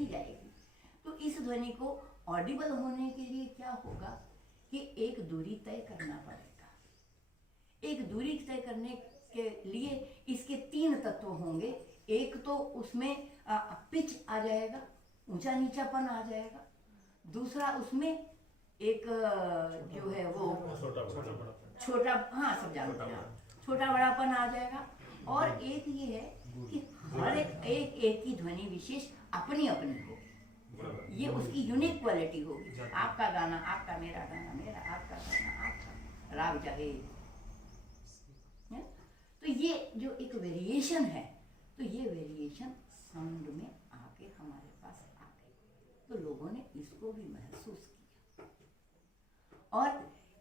ही जाएगी। तो इस ध्वनि को ऑडिबल होने के लिए क्या होगा कि एक दूरी तय करना पड़ेगा। एक दूरी तय करने के लिए इसके 3 तत्व होंगे। एक तो उसमें पिच आ जाएगा, ऊंचा नीचापन आ जाएगा। दूसरा उसमें एक जो है वो छोटा, हाँ सब जानते हैं, छोटा बड़ापन आ जाएगा। और एक ये है कि हर एक की ध्वनि विशेष अपनी अपनी होगी, ये उसकी यूनिक क्वालिटी होगी। आपका गाना आपका, मेरा गाना मेरा, आपका गाना आपका, राग जागे। तो ये जो एक वेरिएशन है, तो ये वेरिएशन साउंड में आके हमारे पास आ गई। तो लोगों ने इसको भी महसूस किया, और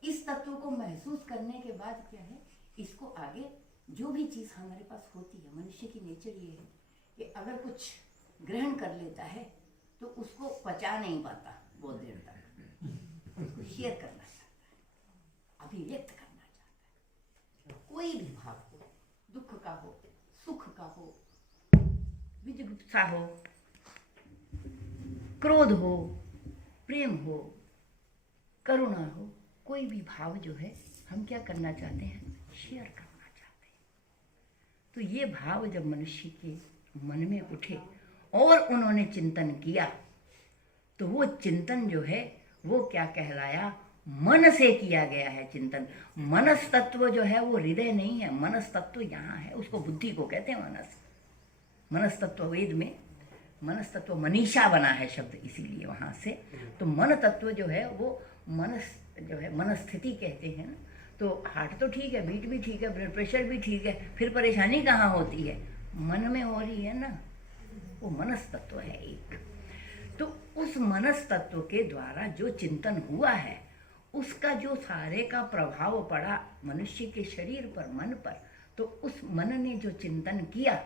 इस तत्व को महसूस करने के बाद क्या है, इसको आगे जो भी चीज़ हमारे पास होती है, मनुष्य की नेचर ये है कि अगर कुछ ग्रहण कर लेता है तो उसको पचा नहीं पाता बहुत देर तक, उसको शेयर करना चाहता है, अभिव्यक्त करना चाहता है। कोई भी भाव हो, दुख का हो, सुख का हो, विजुगुप्सा हो, क्रोध हो, प्रेम हो, करुणा हो, कोई भी भाव जो है हम क्या करना चाहते हैं, शेयर करना चाहते हैं। तो ये भाव जब मनुष्य के मन में उठे और उन्होंने चिंतन किया, तो वो चिंतन जो है वो क्या कहलाया, मन से किया गया है चिंतन। मनस तत्व जो है वो हृदय नहीं है, मनस तत्व यहाँ है, उसको बुद्धि को कहते हैं मनस। मनस तत्व वेद में मनस तत्व मनीषा बना है शब्द, इसीलिए वहाँ से। तो मन तत्व जो है वो मनस जो है, मनस्थिति कहते हैं ना। तो हार्ट तो ठीक है, बीट भी ठीक है, ब्लड प्रेशर भी ठीक है, फिर परेशानी कहाँ होती है, मन में हो रही है ना, वो मनस तत्व है एक। तो उस मनस तत्व के द्वारा जो चिंतन हुआ है, उसका जो सारे का प्रभाव पड़ा मनुष्य के शरीर पर, मन पर, तो उस मन ने जो चिंतन किया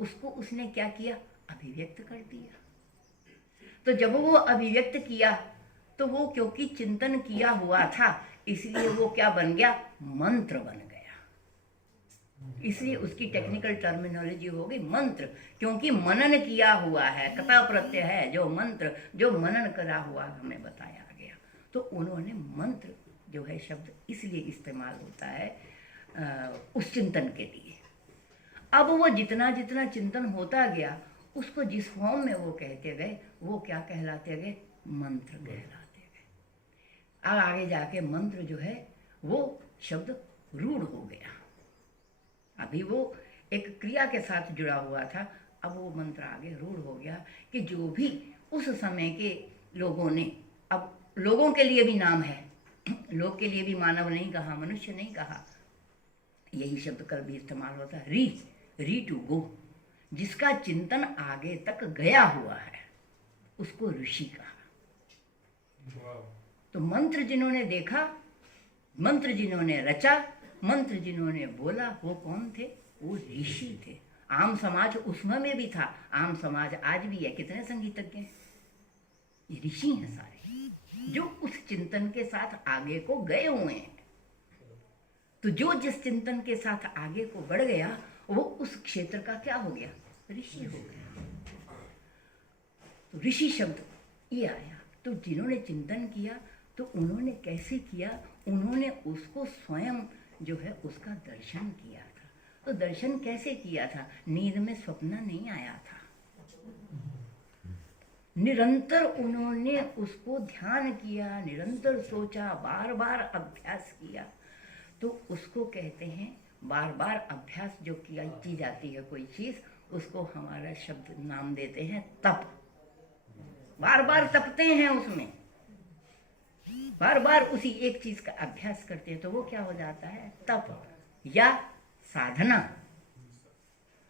उसको उसने क्या किया, अभिव्यक्त कर दिया। तो जब वो अभिव्यक्त किया तो वो क्योंकि चिंतन किया हुआ था, इसलिए वो क्या बन गया, मंत्र बन गया। इसलिए उसकी टेक्निकल टर्मिनोलॉजी हो गई मंत्र, क्योंकि मनन किया हुआ है, कथा प्रत्यय है, जो मंत्र जो मनन करा हुआ हमें बताया गया। तो उन्होंने मंत्र जो है शब्द इसलिए इस्तेमाल होता है उस चिंतन के लिए। अब वो जितना जितना चिंतन होता गया, उसको जिस फॉर्म में वो कहते गए, वो क्या कहलाते गए, मंत्र कहलाते गए। अब आगे जाके मंत्र जो है वो शब्द रूढ़ हो गया। अभी वो एक क्रिया के साथ जुड़ा हुआ था, अब वो मंत्र आगे रूढ़ हो गया कि जो भी उस समय के लोगों ने, अब लोगों के लिए भी नाम है, लोग के लिए भी मानव नहीं कहा, मनुष्य नहीं कहा, यही शब्द कल भी इस्तेमाल होता है, री टू गो। जिसका चिंतन आगे तक गया हुआ है उसको ऋषि कहा। तो मंत्र जिन्होंने देखा, मंत्र जिन्होंने रचा, मंत्र जिन्होंने बोला, वो कौन थे, वो ऋषि थे। आम समाज उस में भी था, आम समाज आज भी है। कितने संगीतज्ञ हैं, ये ऋषि हैं सारे, जो उस चिंतन के साथ आगे को गए हुए हैं। तो जो जिस चिंतन के साथ आगे को बढ़ गया, वो उस क्षेत्र का क्या हो गया, ऋषि हो गया। तो ऋषि शब्द ये आया। तो जिन्होंने चिंतन किया, तो उन्होंने कैसे किया, उन्होंने उसको स्वयं जो है उसका दर्शन किया था। तो दर्शन कैसे किया था, नींद में स्वप्न नहीं आया था, निरंतर उन्होंने उसको ध्यान किया, निरंतर सोचा, बार बार अभ्यास किया। तो उसको कहते हैं, बार बार अभ्यास जो की जाती है कोई चीज़, उसको हमारा शब्द नाम देते हैं तप। बार बार तपते हैं, उसमें बार बार उसी एक चीज़ का अभ्यास करते हैं, तो वो क्या हो जाता है, तप या साधना।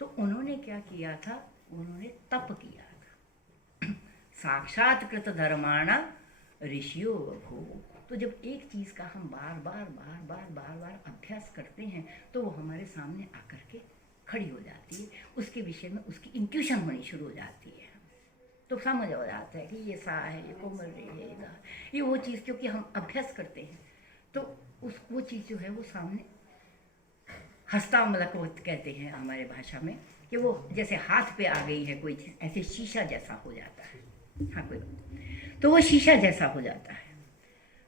तो उन्होंने क्या किया था, उन्होंने तप किया था। साक्षात्कृत धर्माणा ऋषियो बभूव। तो जब एक चीज़ का हम बार बार अभ्यास करते हैं, तो वो हमारे सामने आकर के खड़ी हो जाती है, उसके विषय में उसकी इंट्यूशन होनी शुरू हो जाती है। तो समझ हो जाता है कि ये सा है, ये कोमल रे है, ये वो चीज़, क्योंकि हम अभ्यास करते हैं, तो वो चीज़ जो है वो सामने हस्तामलक कहते हैं हमारे भाषा में, कि वो जैसे हाथ पे आ गई है कोई चीज़, ऐसे शीशा जैसा हो जाता है। हाँ, कोई, तो वो शीशा जैसा हो जाता है।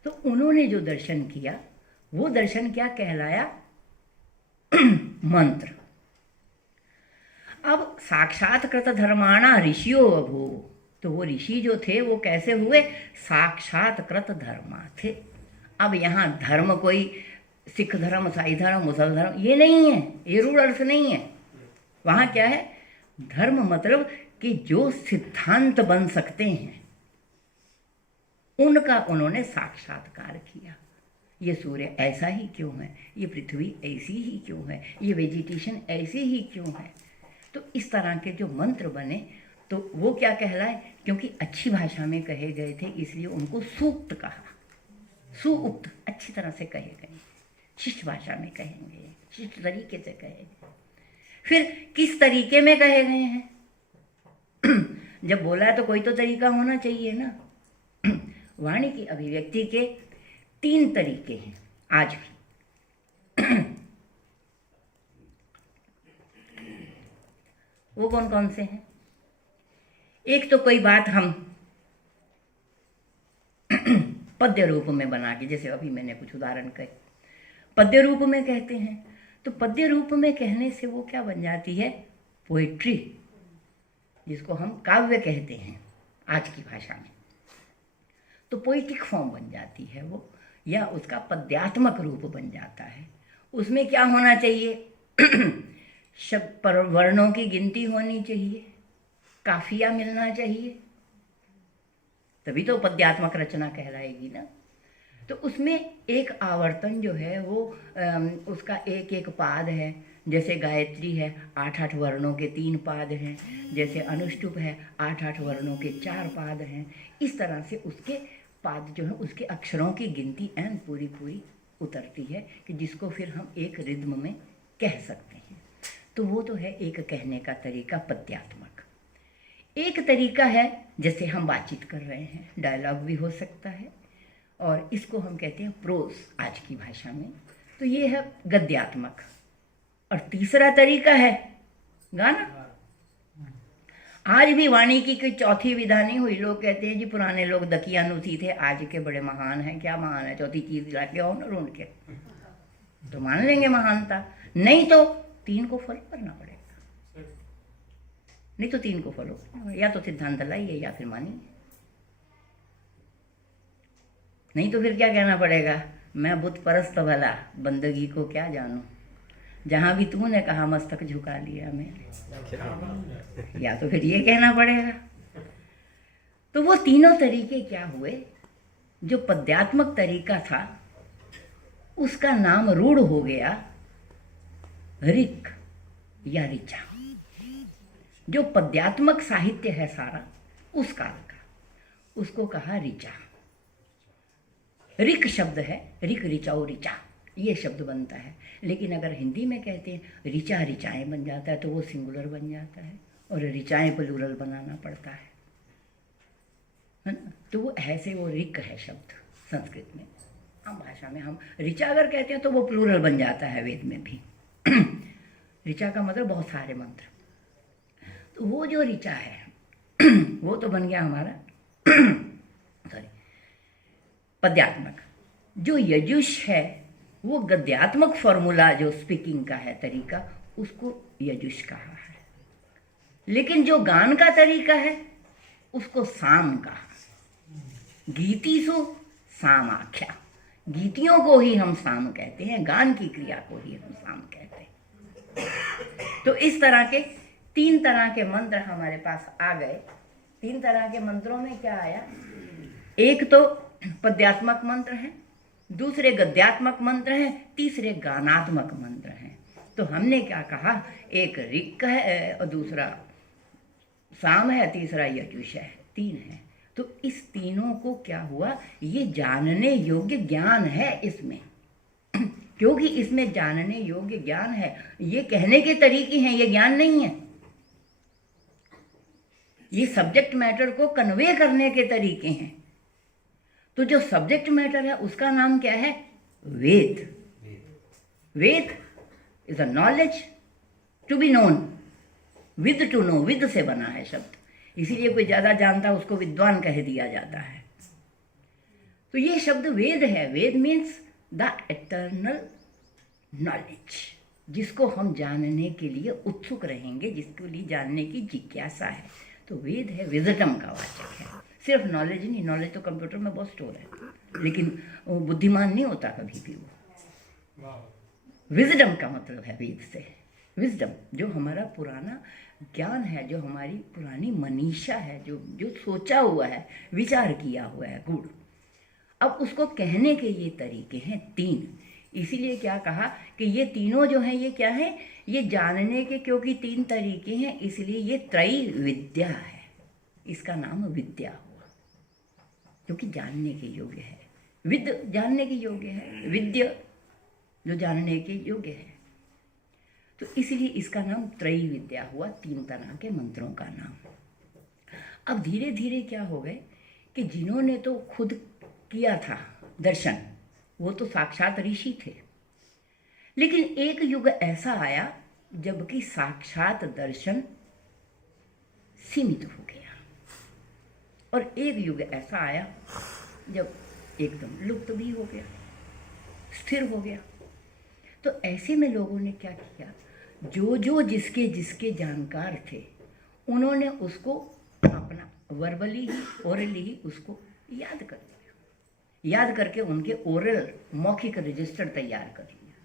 तो उन्होंने जो दर्शन किया वो दर्शन क्या कहलाया? मंत्र। अब साक्षात्कृत धर्माणा ऋषियो अभू, तो वो ऋषि जो थे वो कैसे हुए? साक्षात्कृत धर्मा थे। अब यहाँ धर्म कोई सिख धर्म, ईसाई धर्म, मुसल धर्म ये नहीं है, ये रूढ़ अर्थ नहीं है। वहाँ क्या है? धर्म मतलब कि जो सिद्धांत बन सकते हैं उनका उन्होंने साक्षात्कार किया। ये सूर्य ऐसा ही क्यों है, ये पृथ्वी ऐसी ही क्यों है, ये वेजिटेशन ऐसी ही क्यों है। तो इस तरह के जो मंत्र बने तो वो क्या कहलाए? क्योंकि अच्छी भाषा में कहे गए थे इसलिए उनको सूक्त कहा। सुउक्त अच्छी तरह से कहे गए, शिष्ट भाषा में कहेंगे, शिष्ट तरीके से कहेंगे। फिर किस तरीके में कहे गए हैं? जब बोला है तो कोई तो तरीका होना चाहिए ना। वाणी की अभिव्यक्ति के 3 तरीके हैं आज भी। वो कौन कौन से हैं? एक तो कोई बात हम पद्य रूप में बना के, जैसे अभी मैंने कुछ उदाहरण कहे, पद्य रूप में कहते हैं। तो पद्य रूप में कहने से वो क्या बन जाती है? पोएट्री, जिसको हम काव्य कहते हैं आज की भाषा में। तो पोइटिक फॉर्म बन जाती है वो, या उसका पद्यात्मक रूप बन जाता है। उसमें क्या होना चाहिए? शब्द पर वर्णों की गिनती होनी चाहिए, काफिया मिलना चाहिए, तभी तो पद्यात्मक रचना कहलाएगी ना। तो उसमें एक आवर्तन जो है वो उसका एक एक पाद है। जैसे गायत्री है 8-8 वर्णों के 3 पाद हैं, जैसे अनुष्टुप है 8-8 वर्णों के 4 पाद हैं। इस तरह से उसके पाद जो है, उसके अक्षरों की गिनती एन पूरी पूरी उतरती है कि जिसको फिर हम एक रिद्म में कह सकते हैं। तो वो तो है एक कहने का तरीका पद्यात्मक। एक तरीका है जैसे हम बातचीत कर रहे हैं, डायलॉग भी हो सकता है, और इसको हम कहते हैं प्रोज आज की भाषा में। तो ये है गद्यात्मक। और तीसरा तरीका है गाना। आज भी वाणी की कोई चौथी विधा नहीं हुई। लोग कहते हैं जी पुराने लोग दकियानुसी थे, आज के बड़े महान हैं। क्या महान है? चौथी चीज ला के आओ ना ढूंढ के, तो मान लेंगे महानता। नहीं तो 3 को फॉलो करना पड़ेगा, नहीं तो 3 को फॉलो करना, या तो सिद्धांत लाइए या फिर मानिए, नहीं तो फिर क्या कहना पड़ेगा? मैं बुत परस्त भला, बंदगी को क्या जानूं, जहां भी तूने कहा मस्तक झुका लिया मैंने। या तो फिर ये कहना पड़ेगा। तो वो तीनों तरीके क्या हुए? जो पद्यात्मक तरीका था उसका नाम रूढ़ हो गया ऋक या ऋचा। जो पद्यात्मक साहित्य है सारा उस काल का, उसको कहा ऋचा। ऋक शब्द है, ऋक ऋचाओ ऋचा ये शब्द बनता है। लेकिन अगर हिंदी में कहते हैं ऋचा ऋचाएँ बन जाता है तो वो सिंगुलर बन जाता है, और ऋचाएँ प्लूरल बनाना पड़ता है ना। तो वो ऐसे वो ऋक है शब्द संस्कृत में। आम भाषा में हम ऋचा अगर कहते हैं तो वो प्लूरल बन जाता है वेद में भी। ऋचा का मतलब बहुत सारे मंत्र। तो वो जो ऋचा है वो तो बन गया हमारा सॉरी पद्यात्मक। जो यजुष है वो गद्यात्मक फॉर्मूला जो स्पीकिंग का है तरीका, उसको यजुष कहा है। लेकिन जो गान का तरीका है उसको साम कहा। गीतिसु साम आख्या, गीतियों को ही हम साम कहते हैं, गान की क्रिया को ही हम साम कहते हैं। तो इस तरह के 3 तरह के मंत्र हमारे पास आ गए। 3 तरह के मंत्रों में क्या आया? एक तो पद्यात्मक मंत्र हैं, दूसरे गद्यात्मक मंत्र हैं, तीसरे गानात्मक मंत्र हैं। तो हमने क्या कहा? एक ऋक है और दूसरा साम है, तीसरा यजुष है, 3 है। तो इस तीनों को क्या हुआ? ये जानने योग्य ज्ञान है इसमें। क्योंकि इसमें जानने योग्य ज्ञान है, ये कहने के तरीके हैं, ये ज्ञान नहीं है। ये सब्जेक्ट मैटर को कन्वे करने के तरीके हैं। तो जो सब्जेक्ट मैटर है उसका नाम क्या है? Veda. Veda is a knowledge to be known, विद टू नो, विद से बना है शब्द, इसीलिए कोई ज़्यादा जानता है उसको विद्वान कह दिया जाता है। तो ये शब्द वेद है। वेद मीन्स द एटर्नल नॉलेज, जिसको हम जानने के लिए उत्सुक रहेंगे, जिसके लिए जानने की जिज्ञासा है। तो वेद है, विजडम का वाचक है। सिर्फ नॉलेज नहीं, नॉलेज तो कंप्यूटर में बहुत स्टोर है, लेकिन वो बुद्धिमान नहीं होता कभी भी वो। विजडम का मतलब है वेद से, विजडम जो हमारा पुराना ज्ञान है, जो हमारी पुरानी मनीषा है, जो जो सोचा हुआ है, विचार किया हुआ है गुण। अब उसको कहने के ये तरीके हैं 3। इसीलिए क्या कहा कि ये तीनों जो हैं ये क्या है, ये जानने के, क्योंकि 3 तरीके हैं इसलिए ये त्रयी विद्या है। इसका नाम विद्या हुआ, क्योंकि जानने के योग्य है। विद जानने के योग्य है, विद्या जो जानने के योग्य है। तो इसीलिए इसका नाम त्रयी विद्या हुआ, 3 तरह के मंत्रों का नाम। अब धीरे धीरे क्या हो गए कि जिन्होंने तो खुद किया था दर्शन, वो तो साक्षात ऋषि थे, लेकिन एक युग ऐसा आया जबकि साक्षात दर्शन सीमित हो गया, और एक युग ऐसा आया जब एकदम लुप्त भी हो गया, स्थिर हो गया। तो ऐसे में लोगों ने क्या किया, जो जो जिसके जिसके जानकार थे उन्होंने उसको अपना वर्बली ही, ओरली ही उसको याद कर दिया, याद करके उनके ओरल मौखिक रजिस्टर तैयार कर लिया।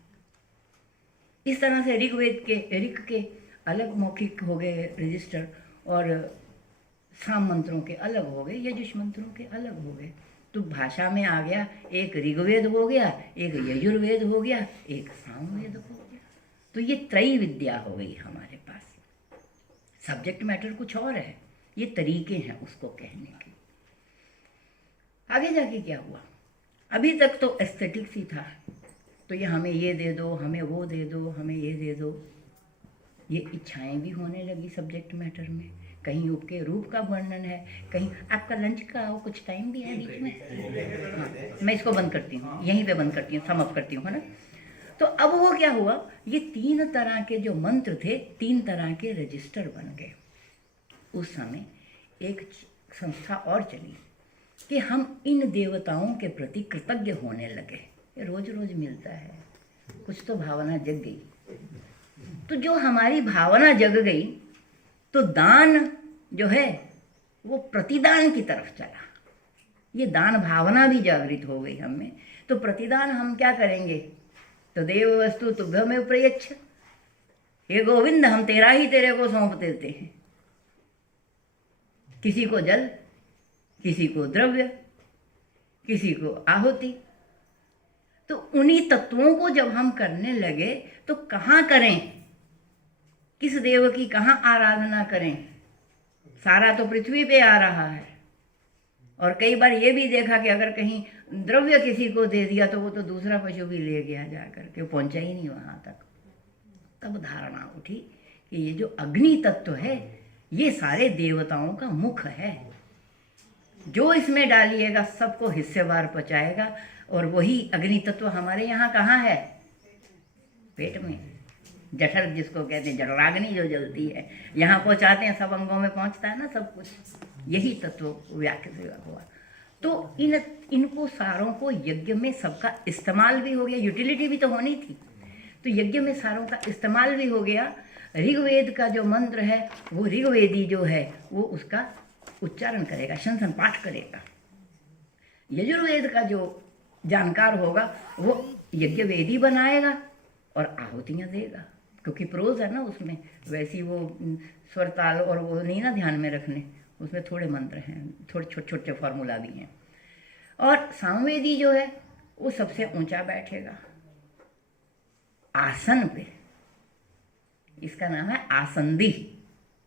इस तरह से ऋग्वेद के, ऋग के अलग मौखिक हो गए रजिस्टर, और साम मंत्रों के अलग हो गए, यजुष मंत्रों के अलग हो गए। तो भाषा में आ गया, एक ऋग्वेद हो गया, एक यजुर्वेद हो गया, एक सामवेद हो गया। तो ये त्रयी विद्या हो गई हमारे पास। सब्जेक्ट मैटर कुछ और है, ये तरीके हैं उसको कहने के। आगे जाके क्या हुआ, अभी तक तो एस्थेटिक्स ही था, तो ये हमें ये दे दो, हमें वो दे दो, हमें ये दे दो। ये इच्छाएं भी होने लगी सब्जेक्ट मैटर में। कहीं उसके रूप का वर्णन है, कहीं आपका लंच का कुछ टाइम भी है बीच में। हाँ, मैं इसको बंद करती हूँ, यहीं पे बंद करती हूँ, सम अप करती हूँ, है ना। तो अब वो क्या हुआ, ये 3 तरह के जो मंत्र थे, 3 तरह के रजिस्टर बन गए। उस समय एक संस्था और चली कि हम इन देवताओं के प्रति कृतज्ञ होने लगे। ये रोज रोज मिलता है, कुछ तो भावना जग गई। तो जो हमारी भावना जग गई, तो दान जो है वो प्रतिदान की तरफ चला। ये दान भावना भी जागृत हो गई हम में। तो प्रतिदान हम क्या करेंगे, तो देव वस्तु तुभ्यमेव प्रयच्छ, हे गोविंद हम तेरा ही तेरे को सौंप देते हैं। किसी को जल, किसी को द्रव्य, किसी को आहुति। तो उन्हीं तत्वों को जब हम करने लगे तो कहाँ करें, किस देव की कहाँ आराधना करें। सारा तो पृथ्वी पे आ रहा है। और कई बार ये भी देखा कि अगर कहीं द्रव्य किसी को दे दिया तो वो तो दूसरा पशु भी ले गया जा करके, पहुंचा ही नहीं वहां तक। तब धारणा उठी कि ये जो अग्नि तत्व है ये सारे देवताओं का मुख है, जो इसमें डालिएगा सबको हिस्सेवार पचाएगा। और वही अग्नि तत्व हमारे यहाँ कहाँ है, पेट में। जठर जिसको कहते हैं, जठराग्नि जो जलती है, यहाँ पहुँचाते हैं, सब अंगों में पहुँचता है ना सब कुछ। यही तत्व व्याख्या हुआ। तो इनको सारों को यज्ञ में सबका इस्तेमाल भी हो गया, यूटिलिटी भी तो होनी थी। तो यज्ञ में सारों का इस्तेमाल भी हो गया। ऋग्वेद का जो मंत्र है वो ऋग्वेदी जो है वो उसका उच्चारण करेगा, शंसन पाठ करेगा। यजुर्वेद का जो जानकार होगा वो यज्ञवेदी बनाएगा और आहुतियाँ देगा, क्योंकि प्रोज है ना उसमें, वैसी वो स्वर ताल और वो नहीं ना ध्यान में रखने, उसमें थोड़े मंत्र हैं, थोड़े छोटे छोटे फॉर्मूला भी हैं। और सामवेदी जो है वो सबसे ऊंचा बैठेगा आसन पे। इसका नाम है आसंदी,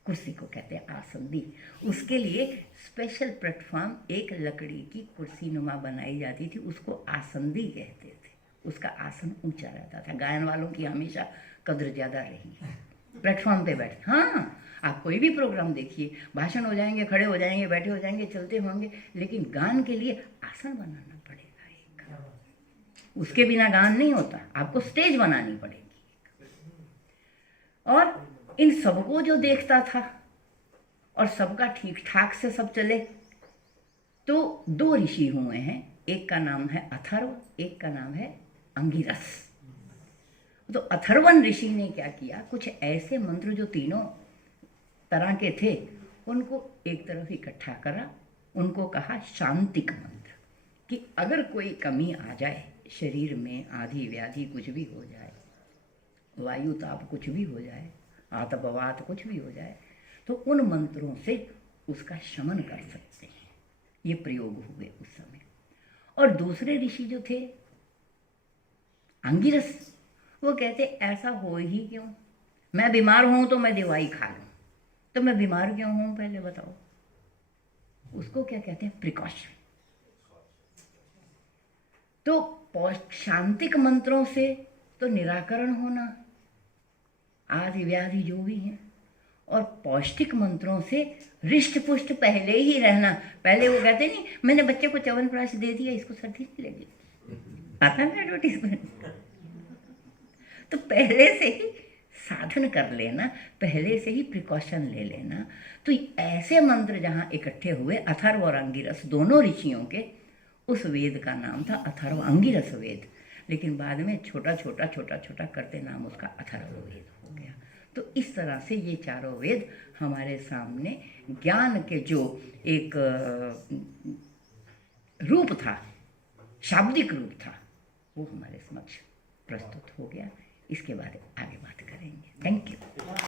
कुर्सी को कहते हैं आसंदी। उसके लिए स्पेशल प्लेटफॉर्म एक लकड़ी की कुर्सी नुमा बनाई जाती थी, उसको आसंदी कहते थे। उसका आसन ऊंचा रहता था। गायन वालों की हमेशा कद्र ज़्यादा रही है, प्लेटफॉर्म पे बैठे। हाँ, आप कोई भी प्रोग्राम देखिए, भाषण हो जाएंगे, खड़े हो जाएंगे, बैठे हो जाएंगे, चलते होंगे, लेकिन गान के लिए आसन बनाना पड़ेगा एक। उसके बिना गान नहीं होता, आपको स्टेज बनानी पड़ेगी। और इन सबको जो देखता था और सबका ठीक ठाक से सब चले, तो दो ऋषि हुए हैं, एक का नाम है अथर्व, एक का नाम है अंगिरस। तो अथर्वन ऋषि ने क्या किया, कुछ ऐसे मंत्र जो तीनों तरह के थे उनको एक तरफ इकट्ठा करा, उनको कहा शांतिक मंत्र, कि अगर कोई कमी आ जाए शरीर में, आधी व्याधि कुछ भी हो जाए, वायु ताप कुछ भी हो जाए, आतपवात कुछ भी हो जाए, तो उन मंत्रों से उसका शमन कर सकते हैं। ये प्रयोग हुए उस समय। और दूसरे ऋषि जो थे अंगिरस, वो कहते ऐसा हो ही क्यों, मैं बीमार हूं तो मैं दवाई खा लूं, तो मैं बीमार क्यों हूं पहले बताओ। उसको क्या कहते हैं, प्रिकॉशन। तो शांतिक मंत्रों से तो निराकरण होना, आदि व्याधि जो भी हैं, और पौष्टिक मंत्रों से रिष्ट पुष्ट पहले ही रहना। पहले वो कहते नहीं, मैंने बच्चे को च्यवनप्राश दे दिया, इसको सर्दी नहीं लगी, आता ना एडवर्टीजमेंट। तो पहले से ही साधन कर लेना, पहले से ही प्रिकॉशन ले लेना। तो ऐसे मंत्र जहाँ इकट्ठे हुए अथर्व और अंगिरस दोनों ऋषियों के, उस वेद का नाम था अथर्व अंगिरस वेद। लेकिन बाद में छोटा छोटा करते नाम उसका अथर्व वेद हो गया। तो इस तरह से ये चारों वेद हमारे सामने ज्ञान के जो एक रूप था, शाब्दिक रूप था, वो हमारे समक्ष प्रस्तुत हो गया। इसके बारे में आगे बात करेंगे। Thank you.